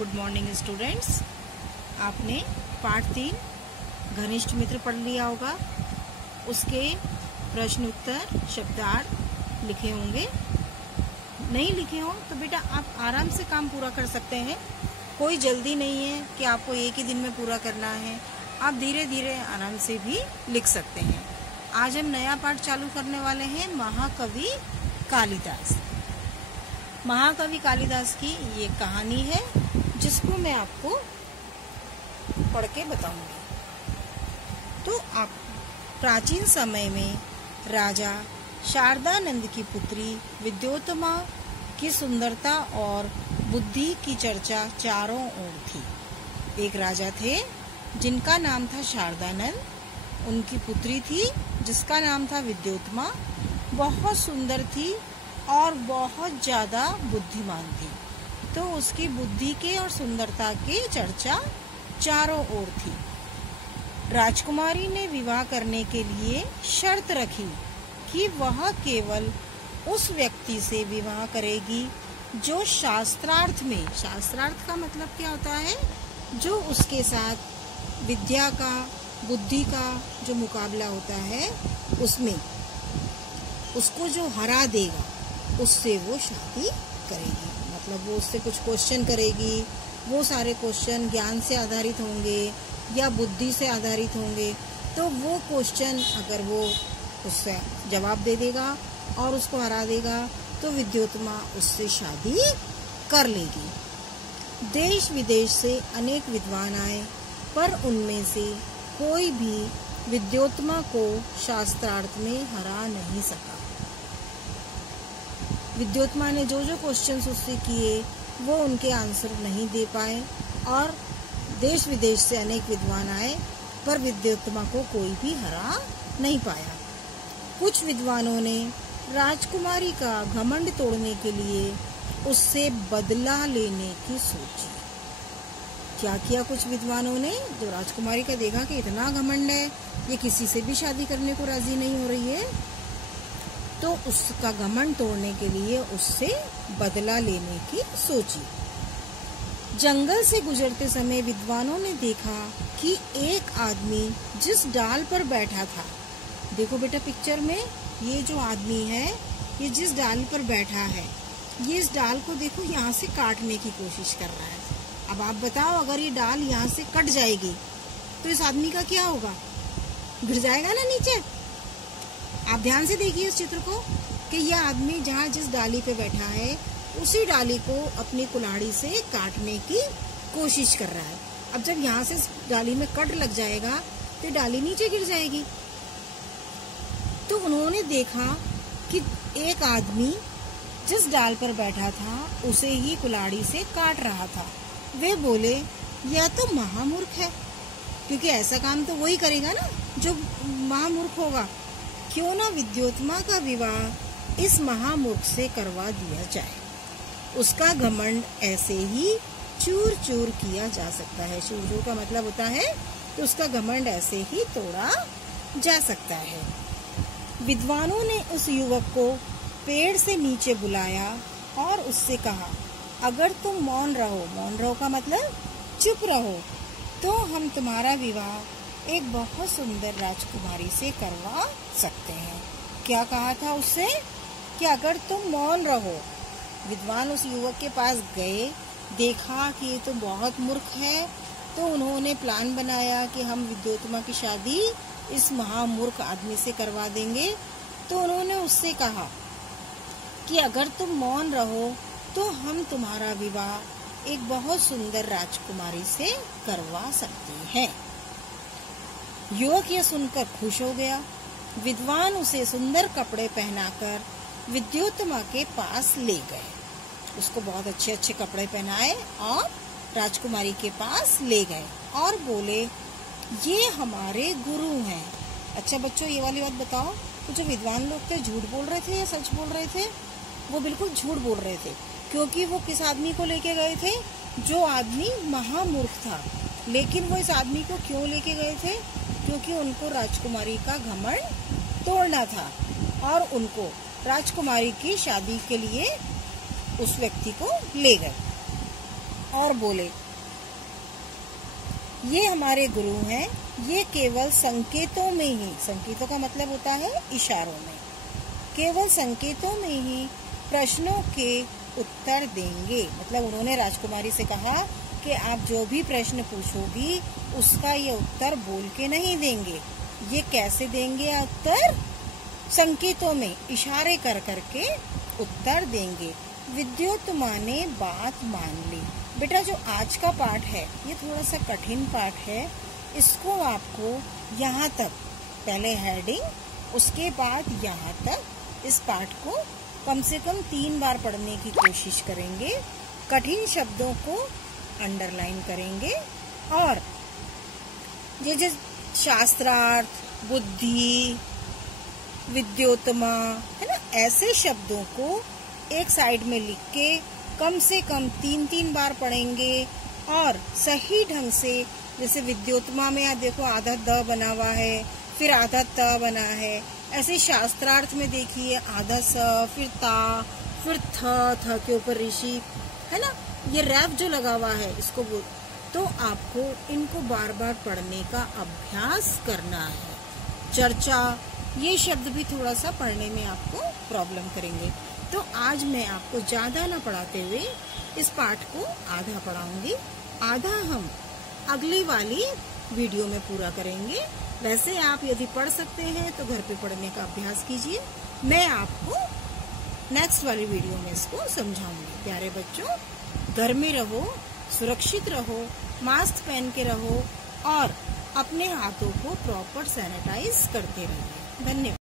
Good morning students. आपने पाठ 3 घनिष्ठ मित्र पढ़ लिया होगा। उसके प्रश्न उत्तर शब्दार्थ लिखे होंगे। नहीं लिखे हो तो बेटा आप आराम से काम पूरा कर सकते हैं। कोई जल्दी नहीं है कि आपको एक ही दिन में पूरा करना है। आप धीरे धीरे आराम से भी लिख सकते हैं। आज हम नया पाठ चालू करने वाले हैं महाकवि कालिदास। महाकवि कालिदास की ये कहानी है जिसको मैं आपको पढ़ के बताऊंगी। तो आप प्राचीन समय में राजा शारदानंद की पुत्री विद्योत्तमा की सुंदरता और बुद्धि की चर्चा चारों ओर थी। एक राजा थे जिनका नाम था शारदानंद, उनकी पुत्री थी जिसका नाम था विद्योत्तमा। बहुत सुंदर थी और बहुत ज्यादा बुद्धिमान थी, तो उसकी बुद्धि के और सुंदरता की चर्चा चारों ओर थी। राजकुमारी ने विवाह करने के लिए शर्त रखी कि वह केवल उस व्यक्ति से विवाह करेगी जो शास्त्रार्थ में, शास्त्रार्थ का मतलब क्या होता है, जो उसके साथ विद्या का, बुद्धि का जो मुकाबला होता है उसमें उसको जो हरा देगा उससे वो शादी करेगी। मतलब वो उससे कुछ क्वेश्चन करेगी, वो सारे क्वेश्चन ज्ञान से आधारित होंगे या बुद्धि से आधारित होंगे। तो वो क्वेश्चन अगर वो उससे जवाब दे देगा और उसको हरा देगा तो विद्योत्तमा उससे शादी कर लेगी। देश विदेश से अनेक विद्वान आए, पर उनमें से कोई भी विद्योत्तमा को शास्त्रार्थ में हरा नहीं सका। विद्योत्तमा ने जो जो क्वेश्चंस उससे किए वो उनके आंसर नहीं दे पाए और देश विदेश से अनेक विद्वान आए, पर विद्योत्तमा को कोई भी हरा नहीं पाया। कुछ विद्वानों ने राजकुमारी का घमंड तोड़ने के लिए उससे बदला लेने की सोची। क्या किया कुछ विद्वानों ने, जो राजकुमारी का देखा कि इतना घमंड है, ये किसी से भी शादी करने को राजी नहीं हो रही है, तो उसका घमंड तोड़ने के लिए उससे बदला लेने की सोची। जंगल से गुजरते समय विद्वानों ने देखा कि एक आदमी जिस डाल पर बैठा था, देखो बेटा पिक्चर में ये जो आदमी है ये जिस डाल पर बैठा है, ये इस डाल को देखो यहाँ से काटने की कोशिश कर रहा है। अब आप बताओ, अगर ये डाल यहाँ से कट जाएगी तो इस आदमी का क्या होगा? गिर जाएगा ना नीचे। आप ध्यान से देखिए इस चित्र को कि यह आदमी जहाँ जिस डाली पे बैठा है उसी डाली को अपनी कुल्हाड़ी से काटने की कोशिश कर रहा है। अब जब यहाँ से डाली में कट लग जाएगा तो डाली नीचे गिर जाएगी। तो उन्होंने देखा कि एक आदमी जिस डाल पर बैठा था उसे ही कुल्हाड़ी से काट रहा था। वे बोले, यह तो महामूर्ख है, क्योंकि ऐसा काम तो वही करेगा ना जो महामूर्ख होगा। क्यों ना विद्योत्तमा का विवाह इस महामूर्ख से करवा दिया जाए। उसका घमंड ऐसे ही चूर चूर किया जा सकता है। चूर चूर का मतलब होता है कि उसका घमंड ऐसे ही तोड़ा जा सकता है। विद्वानों ने उस युवक को पेड़ से नीचे बुलाया और उससे कहा, अगर तुम मौन रहो का मतलब चुप रहो, तो हम तुम्हारा विवाह एक बहुत सुंदर राजकुमारी से करवा सकते हैं। क्या कहा था उससे कि अगर तुम मौन रहो। विद्वान उस युवक के पास गए, देखा कि ये तो बहुत मूर्ख है, तो उन्होंने प्लान बनाया कि हम विद्योत्तमा की शादी इस महामूर्ख आदमी से करवा देंगे। तो उन्होंने उससे कहा कि अगर तुम मौन रहो तो हम तुम्हारा विवाह एक बहुत सुंदर राजकुमारी से करवा सकते हैं। युवक यह सुनकर खुश हो गया। विद्वान उसे सुंदर कपड़े पहनाकर विद्योत्तमा के पास ले गए। उसको बहुत अच्छे अच्छे कपड़े पहनाए और राजकुमारी के पास ले गए और बोले, ये हमारे गुरु हैं। अच्छा बच्चों, ये वाली बात बताओ, तो जो विद्वान लोग थे झूठ बोल रहे थे या सच बोल रहे थे? वो बिल्कुल झूठ बोल रहे थे, क्योंकि वो किस आदमी को लेके गए थे? जो आदमी महामूर्ख था। लेकिन वो इस आदमी को क्यों लेके गए थे? क्योंकि उनको राजकुमारी का घमंड तोड़ना था और उनको राजकुमारी की शादी के लिए उस व्यक्ति को ले गए। और बोले, ये हमारे गुरु हैं, ये केवल संकेतों में ही, संकेतों का मतलब होता है इशारों में, केवल संकेतों में ही प्रश्नों के उत्तर देंगे। मतलब उन्होंने राजकुमारी से कहा कि आप जो भी प्रश्न पूछोगी उसका ये उत्तर बोल के नहीं देंगे। ये कैसे देंगे उत्तर? संकेतों में इशारे कर करके उत्तर देंगे। विद्योत्तमा ने बात मान ली। बेटा जो आज का पाठ है ये थोड़ा सा कठिन पाठ है, इसको आपको यहाँ तक, पहले हेडिंग, उसके बाद यहाँ तक इस पाठ को कम से कम 3 बार पढ़ने की कोशिश करेंगे। कठिन शब्दों को अंडरलाइन करेंगे और ये शास्त्रार्थ, बुद्धि, विद्योत्तमा है ना, ऐसे शब्दों को एक साइड में लिख के कम से कम 3-3 बार पढ़ेंगे और सही ढंग से। जैसे विद्योत्तमा में आप देखो आधा द बना हुआ है, फिर आधा त बना है। ऐसे शास्त्रार्थ में देखिए आधा स, फिर ता, फिर थ के ऊपर ऋषि, है ना, ये रैप जो लगा हुआ है इसको बोल। तो आपको इनको बार बार पढ़ने का अभ्यास करना है। चर्चा, ये शब्द भी थोड़ा सा पढ़ने में आपको प्रॉब्लम करेंगे। तो आज मैं आपको ज्यादा ना पढ़ाते हुए इस पाठ को आधा पढ़ाऊंगी, आधा हम अगली वाली वीडियो में पूरा करेंगे। वैसे आप यदि पढ़ सकते हैं तो घर पे पढ़ने का अभ्यास कीजिए। मैं आपको नेक्स्ट वाली वीडियो में इसको समझाऊंगी। प्यारे बच्चों, घर में रहो, सुरक्षित रहो, मास्क पहन के रहो और अपने हाथों को प्रॉपर सैनिटाइज करते रहिए। धन्यवाद।